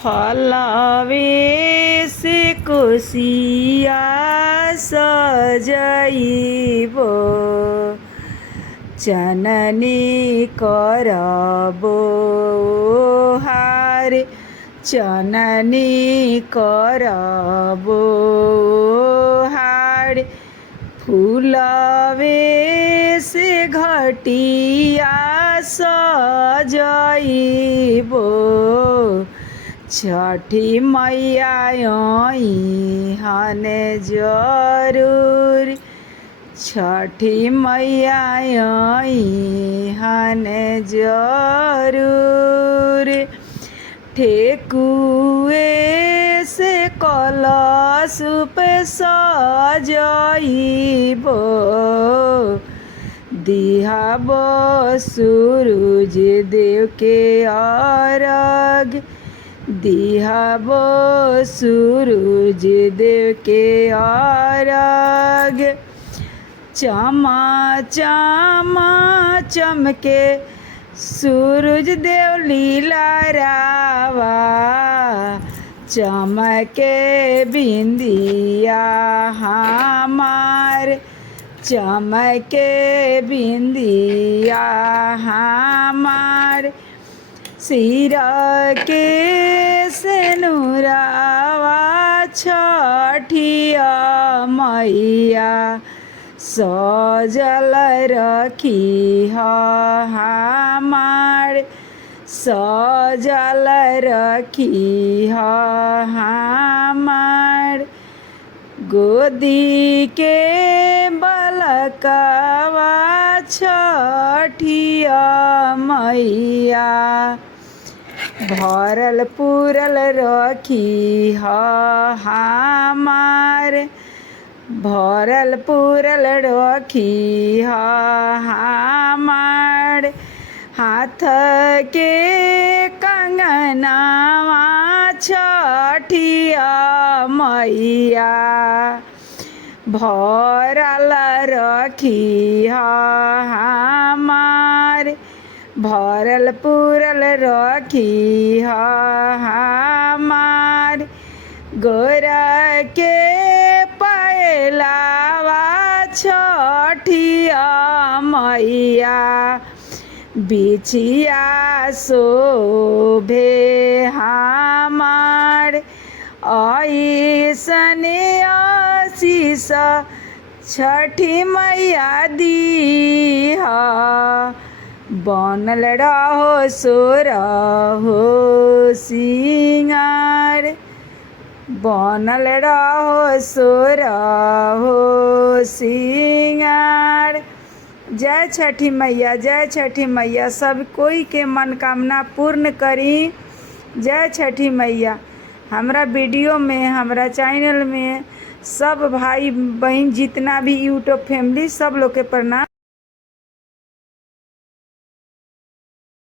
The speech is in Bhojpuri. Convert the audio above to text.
फलवे से कोसिया सजइबो चननी करबो हार चननी करबो हार फूलवे से घटिया सजइबो छठी मैया हन जरूर छठी मैया हन जरूर ठेकुए से कलश पे सजइबो दिहाबो सूरज देव के अर्घ दिहाबो सूरज देव के अर्घ चमा चमा चमके सूरज देव लीला रावा चमके बिंदिया हमार चमके बिंदिया हमार सिर के सेनुरावा छठिया मैया सजल रखी हमार सजल रखी हमार गोदी के बलकवा छठिया मैया भरल पूरल रखी हमार भरल पूरल रखी हमार हाथ के कंगनावा छठिया मैया भरल रखी हमार भरल पूरल रखी हमार गोरा के पैलावा छठिया मैया बिछिया शोभे हमार ऐसने आशीष छठी मैया दीहा बनल रहो सोरहो सिंगार बनल रहो सोरहो सिंगार। जय छठी मैया जय छठी मैया सब कोई के मनोकामना पूर्ण करी। जय छठी मैया। हमरा वीडियो में हमरा चैनल में सब भाई बहन जितना भी यूट्यूब फैमिली सब लोग के प्रणाम।